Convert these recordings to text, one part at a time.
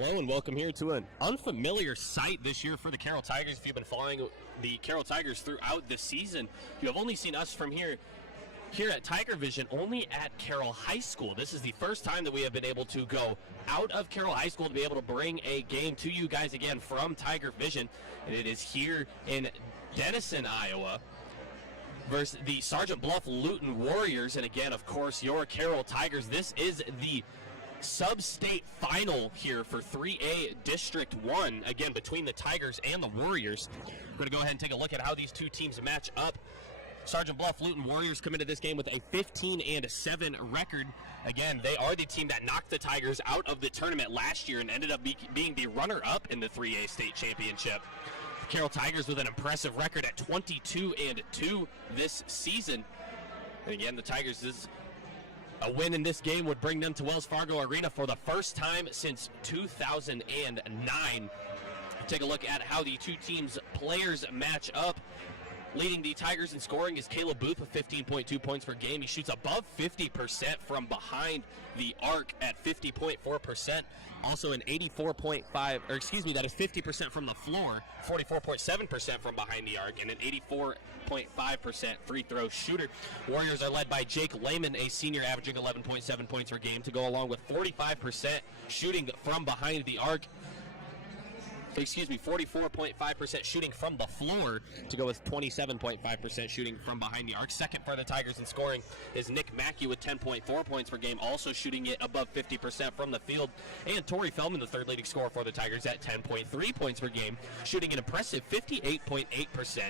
Hello and welcome here to an unfamiliar sight this year for the Carroll Tigers. If you've been following the Carroll Tigers throughout the season, you have only seen us from here at Tiger Vision only at Carroll High School. This is the first time that we have been able to go out of Carroll High School to be able to bring a game to you guys again from Tiger Vision, and it is here in Denison, Iowa, versus the Sergeant Bluff-Luton Warriors, and again, of course, your Carroll Tigers. This is the Substate final here for 3A District 1, again, between the Tigers and the Warriors. We're going to go ahead and take a look at how these two teams match up. Sergeant Bluff-Luton Warriors come into this game with a 15-7 record. Again, they are the team that knocked the Tigers out of the tournament last year and ended up being the runner-up in the 3A State Championship. The Carroll Tigers with an impressive record at 22-2 this season. And again, the Tigers, a win in this game would bring them to Wells Fargo Arena for the first time since 2009. Take a look at how the two teams' players match up. Leading the Tigers in scoring is Caleb Booth with 15.2 points per game. He shoots above 50% from behind the arc at 50.4%. Also an that is 50% from the floor, 44.7% from behind the arc, and an 84.5% free throw shooter. Warriors are led by Jake Lehman, a senior averaging 11.7 points per game, to go along with 45% shooting from behind the arc. 44.5% shooting from the floor to go with 27.5% shooting from behind the arc. Second for the Tigers in scoring is Nick Mackey with 10.4 points per game, also shooting it above 50% from the field. And Torrey Feldman, the third leading scorer for the Tigers, at 10.3 points per game, shooting an impressive 58.8%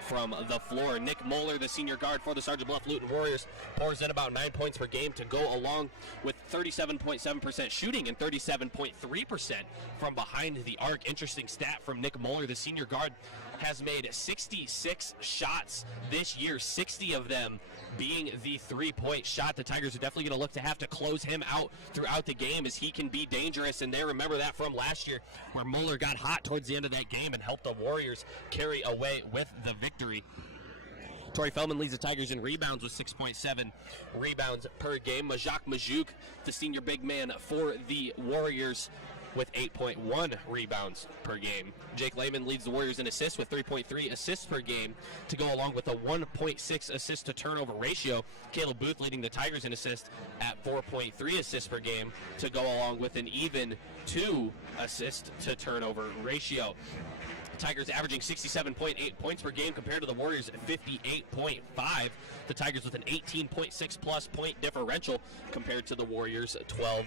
from the floor. Nick Moeller, the senior guard for the Sergeant Bluff-Luton Warriors, pours in about 9 points per game to go along with 37.7% shooting and 37.3% from behind the arc. Interesting stat from Nick Moeller, the senior guard, has made 66 shots this year, 60 of them being the three-point shot. The Tigers are definitely going to look to have to close him out throughout the game, as he can be dangerous, and they remember that from last year where Moeller got hot towards the end of that game and helped the Warriors carry away with the victory. Torrey Feldman leads the Tigers in rebounds with 6.7 rebounds per game. Majak Majuk, the senior big man for the Warriors, with 8.1 rebounds per game. Jake Lehman leads the Warriors in assists with 3.3 assists per game to go along with a 1.6 assist to turnover ratio. Caleb Booth leading the Tigers in assists at 4.3 assists per game to go along with an even 2 assist to turnover ratio. Tigers averaging 67.8 points per game compared to the Warriors at 58.5. The Tigers with an 18.6 plus point differential compared to the Warriors 12.9.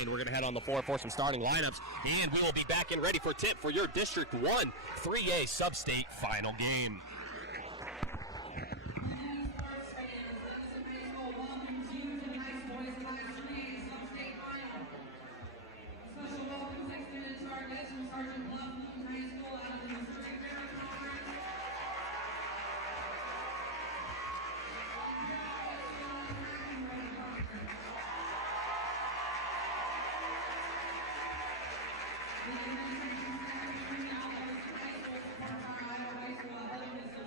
We're going to head on the floor for some starting lineups, and we will be back and ready for tip for your District 1 3A Substate final game. Sergeant Bluff-Luton High School out of the Missouri River Conference. The Denison High School, Iowa High School, Iowa High School,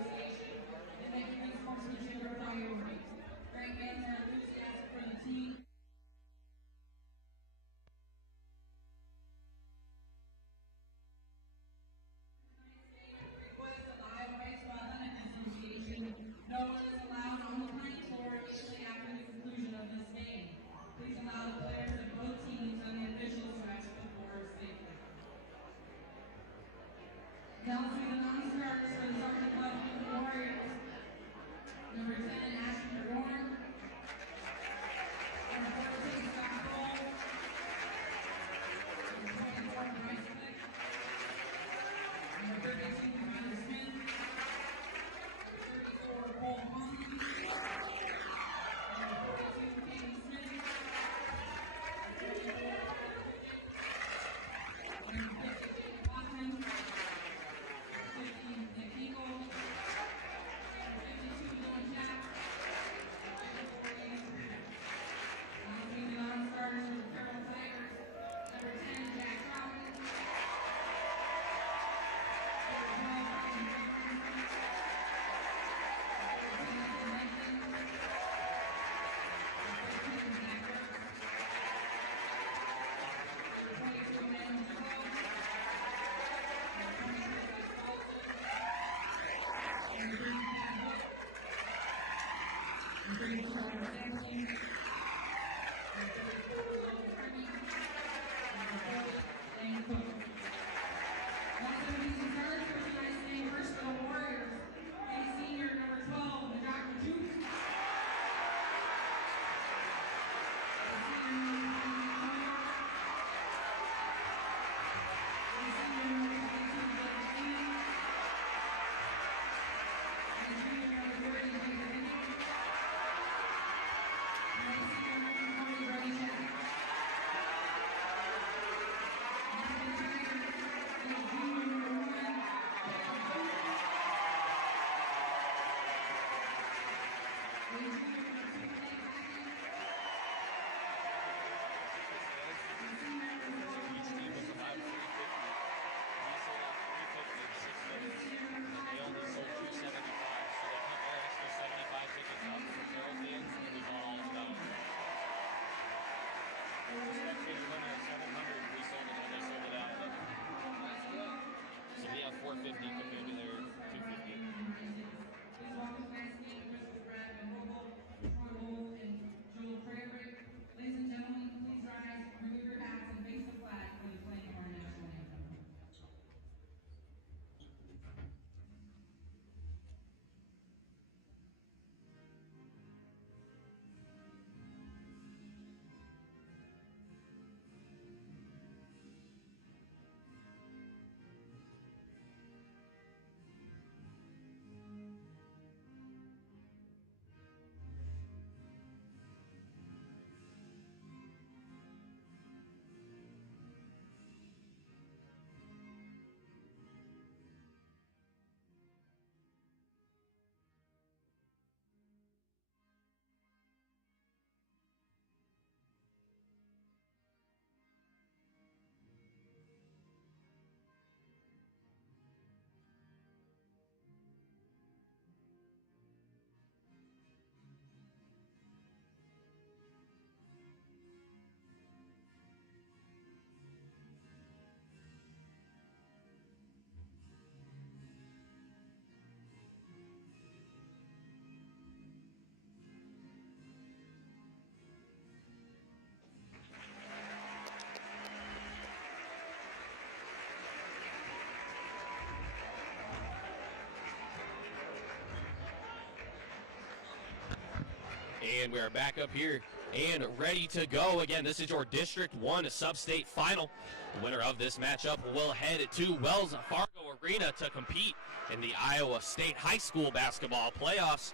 And we are back up here and ready to go. Again, this is your District 1 Substate Final. The winner of this matchup will head to Wells Fargo Arena to compete in the Iowa State High School basketball playoffs.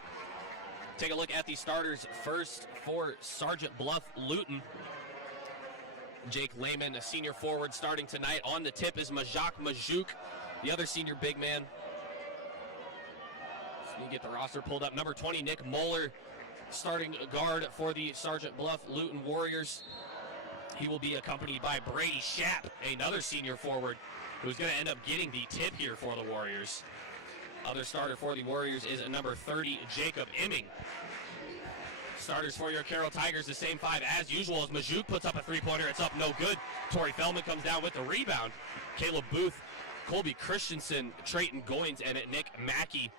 Take a look at the starters first for Sergeant Bluff-Luton. Jake Lehman, a senior forward, starting tonight. On the tip is Majak Majuk, the other senior big man. So you get the roster pulled up. Number 20, Nick Moeller, starting guard for the Sergeant Bluff-Luton Warriors. He will be accompanied by Brady Schapp, another senior forward, who's going to end up getting the tip here for the Warriors. Other starter for the Warriors is number 30, Jacob Imming. Starters for your Carroll Tigers, the same five as usual, as Majuk puts up a three-pointer. It's up, no good. Torrey Feldman comes down with the rebound. Caleb Booth, Colby Christensen, Trayton Goins, and Nick Mackey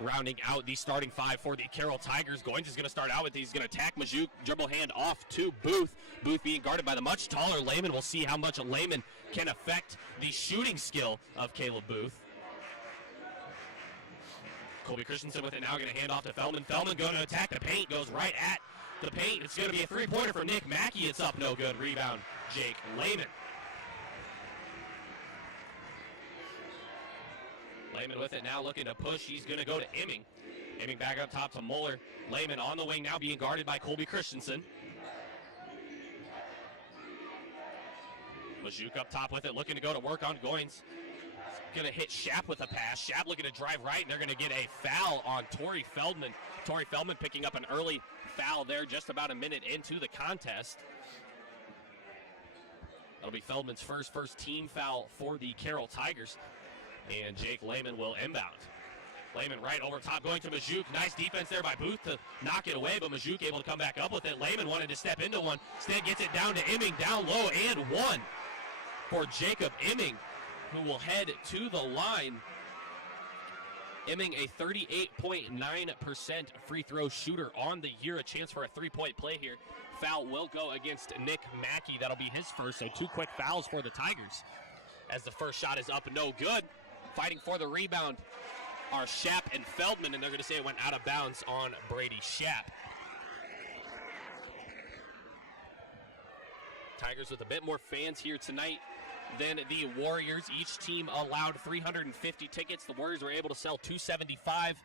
rounding out the starting five for the Carroll Tigers. Goins is going to start out with, he's going to attack Majuk, dribble hand off to Booth. Booth being guarded by the much taller Lehman. We'll see how much Lehman can affect the shooting skill of Caleb Booth. Colby Christensen with it now, going to hand off to Feldman. Feldman going to attack the paint, goes right at the paint. It's going to be a three-pointer from Nick Mackey. It's up, no good. Rebound, Jake Lehman. Lehman with it now, looking to push. He's going to go to Imming. Imming back up top to Moeller. Lehman on the wing now, being guarded by Colby Christensen. Majuk up top with it, looking to go to work on Goins. Going to hit Schapp with a pass. Schapp looking to drive right, and they're going to get a foul on Torrey Feldman. Torrey Feldman picking up an early foul there just about a minute into the contest. That'll be Feldman's first team foul for the Carroll Tigers. And Jake Lehman will inbound. Lehman right over top, going to Majuk. Nice defense there by Booth to knock it away, but Majuk able to come back up with it. Lehman wanted to step into one. Instead gets it down to Imming, down low, and one for Jacob Imming, who will head to the line Emming, a 38.9% free throw shooter on the year. A chance for a three-point play here. Foul will go against Nick Mackey. That'll be his first, so 2 quick fouls for the Tigers. As the first shot is up, no good. Fighting for the rebound are Schapp and Feldman, and they're going to say it went out of bounds on Brady Schapp. Tigers with a bit more fans here tonight than the Warriors. Each team allowed 350 tickets. The Warriors were able to sell 275.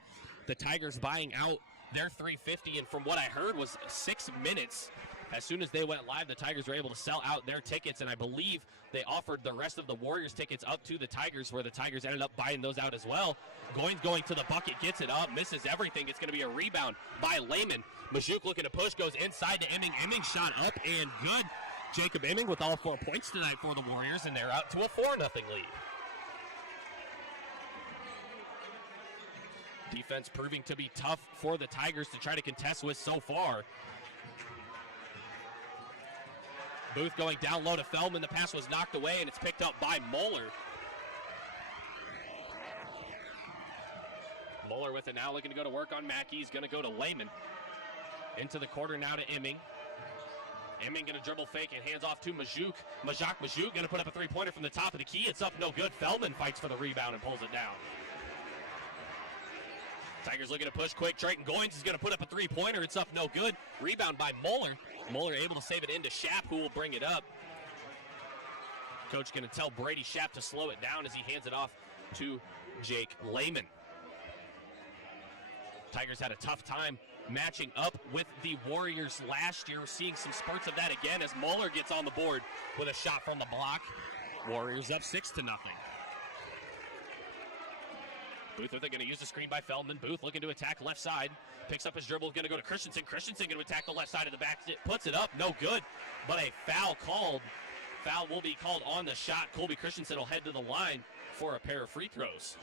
The Tigers buying out their 350, and from what I heard was 6 minutes. As soon as they went live, the Tigers were able to sell out their tickets, and I believe they offered the rest of the Warriors tickets up to the Tigers, where the Tigers ended up buying those out as well. Goins going to the bucket, gets it up, misses everything. It's going to be a rebound by Lehman. Majuk looking to push, goes inside to Emming. Emming shot up and good. Jacob Emming with all 4 points tonight for the Warriors, and they're out to a 4-0 lead. Defense proving to be tough for the Tigers to try to contest with so far. Booth going down low to Feldman. The pass was knocked away, and it's picked up by Moeller. Moeller with it now, looking to go to work on Mackey. He's going to go to Lehman. Into the corner now to Emming. Emming going to dribble fake and hands off to Majuk. Majuk going to put up a three-pointer from the top of the key. It's up, no good. Feldman fights for the rebound and pulls it down. Tigers looking to push quick. Drayton Goins is going to put up a three-pointer. It's up, no good. Rebound by Moeller. Moeller able to save it into Schapp, who will bring it up. Coach going to tell Brady Schapp to slow it down as he hands it off to Jake Lehman. Tigers had a tough time matching up with the Warriors last year. We're seeing some spurts of that again as Moeller gets on the board with a shot from the block. Warriors up 6-0. Booth with it, going to use the screen by Feldman. Booth looking to attack left side. Picks up his dribble, going to go to Christensen. Christensen going to attack the left side of the back. Puts it up, no good. But a foul called. Foul will be called on the shot. Colby Christensen will head to the line for a pair of free throws.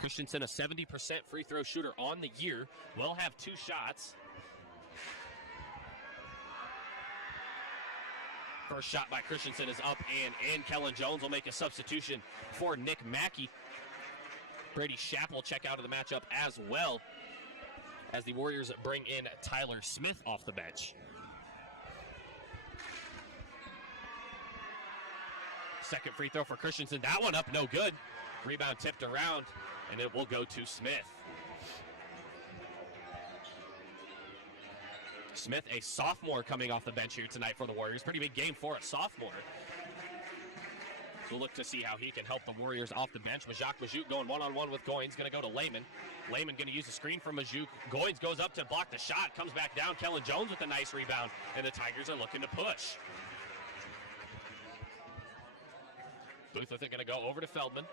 Christensen, a 70% free throw shooter on the year, will have 2 shots. First shot by Christensen is up and in. Kellen Jones will make a substitution for Nick Mackey. Brady Schapp will check out of the matchup as well as the Warriors bring in Tyler Smith off the bench. Second free throw for Christensen. That one up, no good. Rebound tipped around, and it will go to Smith. Smith, a sophomore coming off the bench here tonight for the Warriors. Pretty big game for a sophomore. So we'll look to see how he can help the Warriors off the bench. Majuk going one-on-one with Goins. Going to go to Lehman. Lehman going to use the screen from Majuk. Goins goes up to block the shot. Comes back down. Kellen Jones with a nice rebound. And the Tigers are looking to push. Booth with it, going to go over to Feldman.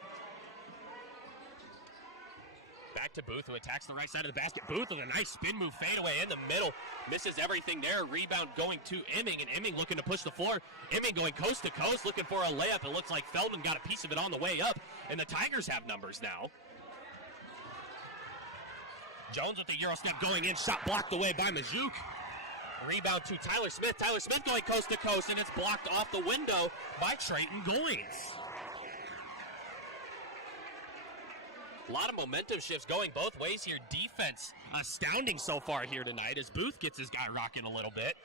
Back to Booth, who attacks the right side of the basket. Booth with a nice spin move fadeaway in the middle. Misses everything there. Rebound going to Emming, and Emming looking to push the floor. Emming going coast to coast, looking for a layup. It looks like Feldman got a piece of it on the way up, and the Tigers have numbers now. Jones with the Euro step going in. Shot blocked away by Majuk. Rebound to Tyler Smith. Tyler Smith going coast to coast, and it's blocked off the window by Drayton Goins. A lot of momentum shifts going both ways here. Defense astounding so far here tonight as Booth gets his guy rocking a little bit.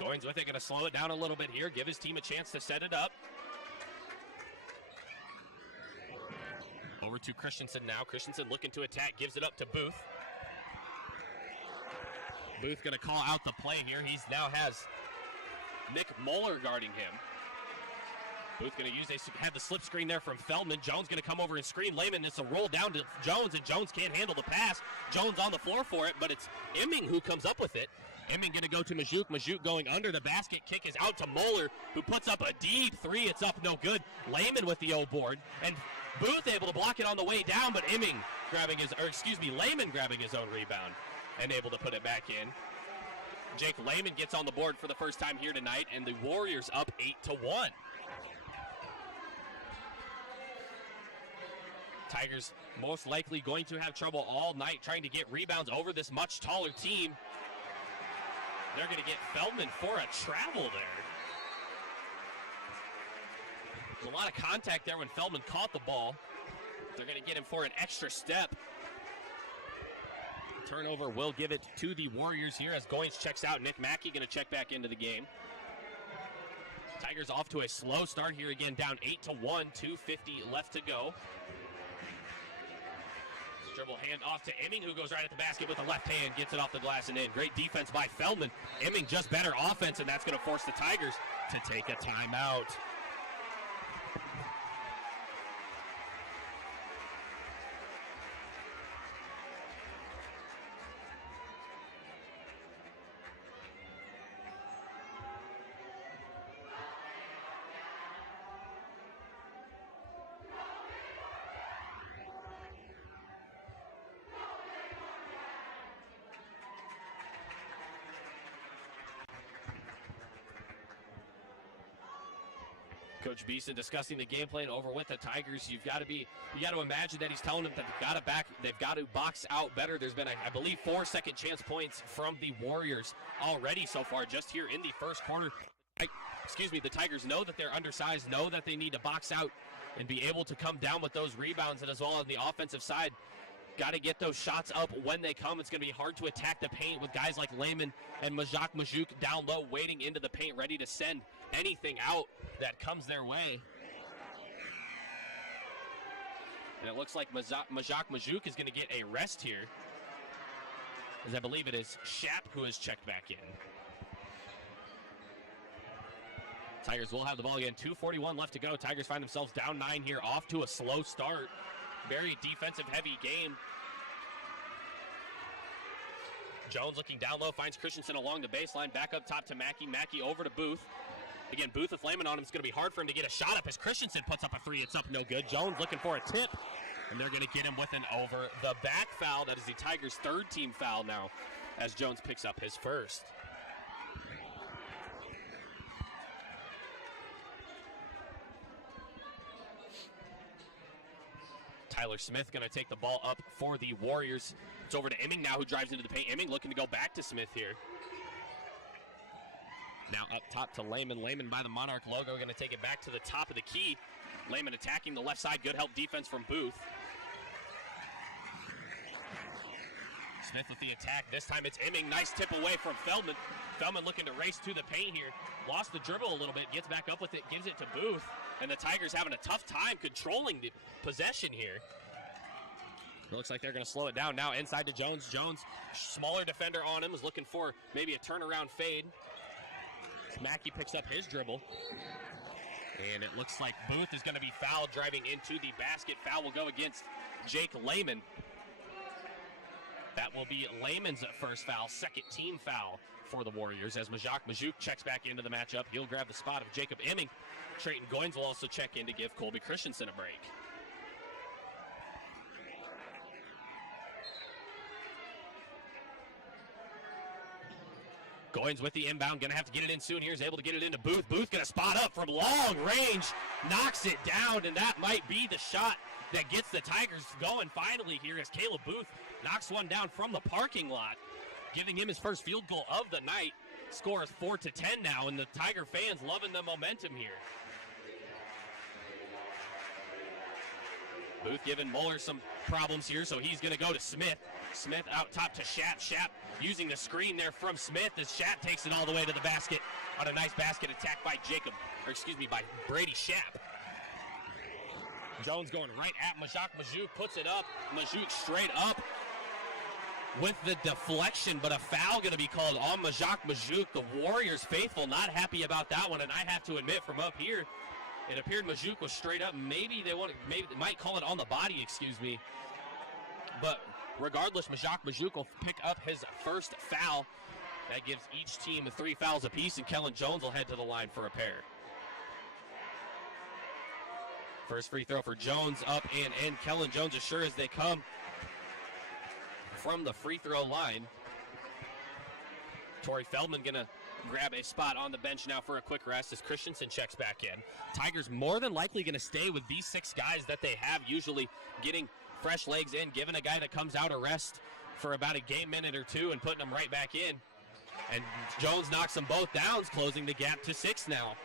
Goins with it, going to slow it down a little bit here, give his team a chance to set it up. Over to Christensen now. Christensen looking to attack, gives it up to Booth. Booth going to call out the play here. He now has Nick Moeller guarding him. Booth going to have the slip screen there from Feldman. Jones going to come over and screen Lehman. It's a roll down to Jones, and Jones can't handle the pass. Jones on the floor for it, but it's Emming who comes up with it. Emming going to go to Majuk. Majuk going under the basket. Kick is out to Moeller, who puts up a deep three. It's up, no good. Lehman with the O board, and Booth able to block it on the way down, but Lehman grabbing his own rebound and able to put it back in. Jake Lehman gets on the board for the first time here tonight, and the Warriors up 8-1. Tigers most likely going to have trouble all night trying to get rebounds over this much taller team. They're going to get Feldman for a travel there. A lot of contact there when Feldman caught the ball. They're going to get him for an extra step. Turnover will give it to the Warriors here as Goins checks out. Nick Mackey going to check back into the game. Tigers off to a slow start here again, down 8-1, 2:50 left to go. Dribble hand off to Emming, who goes right at the basket with the left hand, gets it off the glass and in. Great defense by Feldman. Emming just better offense, and that's going to force the Tigers to take a timeout. Coach Beeson discussing the game plan over with the Tigers. You got to imagine that he's telling them that they've got to box out better. There's been, I believe, 4 second chance points from the Warriors already so far, just here in the first quarter. The Tigers know that they're undersized, know that they need to box out and be able to come down with those rebounds, and as well on the offensive side, got to get those shots up when they come. It's going to be hard to attack the paint with guys like Lehman and Majak Majuk down low, waiting into the paint, ready to send anything out that comes their way. And it looks like Majak Majuk is going to get a rest here, as I believe it is Shap who has checked back in. Tigers will have the ball again. 2:41 left to go. Tigers find themselves down 9 here, off to a slow start. Very defensive-heavy game. Jones looking down low, finds Christensen along the baseline, back up top to Mackey. Mackey over to Booth. Again, Booth with Lehman on him. It's going to be hard for him to get a shot up as Christensen puts up a three. It's up no good. Jones looking for a tip, and they're going to get him with an over-the-back foul. That is the Tigers' third team foul now as Jones picks up his first. Tyler Smith going to take the ball up for the Warriors. It's over to Emming now, who drives into the paint. Emming looking to go back to Smith here. Now up top to Lehman. Lehman by the Monarch logo, going to take it back to the top of the key. Lehman attacking the left side. Good help defense from Booth. Smith with the attack. This time it's Emming. Nice tip away from Feldman. Feldman looking to race to the paint here. Lost the dribble a little bit. Gets back up with it. Gives it to Booth. And the Tigers having a tough time controlling the possession here. It looks like they're going to slow it down. Now inside to Jones. Jones, smaller defender on him, is looking for maybe a turnaround fade. Mackey picks up his dribble. And it looks like Booth is going to be fouled driving into the basket. Foul will go against Jake Lehman. That will be Lehman's first foul, second team foul for the Warriors as Majak Majuk checks back into the matchup. He'll grab the spot of Jacob Emming. Trayton Goins will also check in to give Colby Christensen a break. Goins with the inbound, going to have to get it in soon here. He's able to get it into Booth. Booth going to spot up from long range, knocks it down, and that might be the shot that gets the Tigers going finally here as Caleb Booth knocks one down from the parking lot, giving him his first field goal of the night. Score is 4-10 now, and the Tiger fans loving the momentum here. Booth giving Mueller some problems here, so he's going to go to Smith. Smith out top to Schaap. Schaap using the screen there from Smith as Schaap takes it all the way to the basket on a nice basket attack by by Brady Schaap. Jones going right at Majak Majuk, puts it up. Majuk straight up with the deflection, but a foul going to be called on Majak Majuk. The Warriors faithful not happy about that one, and I have to admit from up here, it appeared Majuk was straight up. Maybe they might call it on the body, But regardless, Majak Majuk will pick up his first foul. That gives each team 3 fouls apiece, and Kellen Jones will head to the line for a pair. First free throw for Jones up and in. Kellen Jones as sure as they come from the free throw line. Torrey Feldman going to grab a spot on the bench now for a quick rest as Christensen checks back in. Tigers more than likely going to stay with these 6 guys that they have, usually getting fresh legs in, giving a guy that comes out a rest for about a game minute or 2 and putting them right back in. And Jones knocks them both down, closing the gap to 6 now.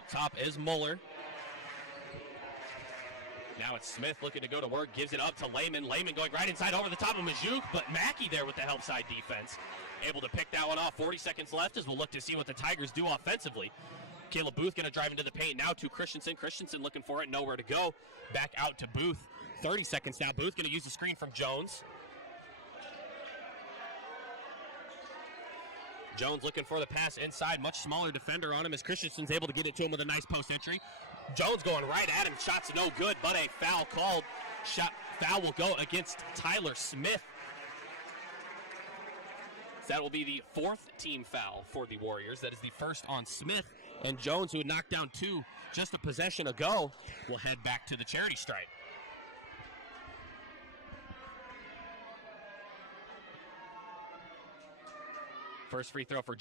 Up top is Muller. Now it's Smith looking to go to work, gives it up to Lehman. Lehman going right inside over the top of Majuk, but Mackey there with the help side defense. Able to pick that one off. 40 seconds left as we'll look to see what the Tigers do offensively. Caleb Booth going to drive into the paint now to Christensen. Christensen looking for it, nowhere to go. Back out to Booth. 30 seconds now. Booth going to use the screen from Jones. Jones looking for the pass inside. Much smaller defender on him as Christensen's able to get it to him with a nice post entry. Jones going right at him. Shot's no good, but a foul called. Foul will go against Tyler Smith. That will be the 4th team foul for the Warriors. That is the first on Smith. And Jones, who had knocked down 2 just a possession ago, will head back to the charity stripe. First free throw for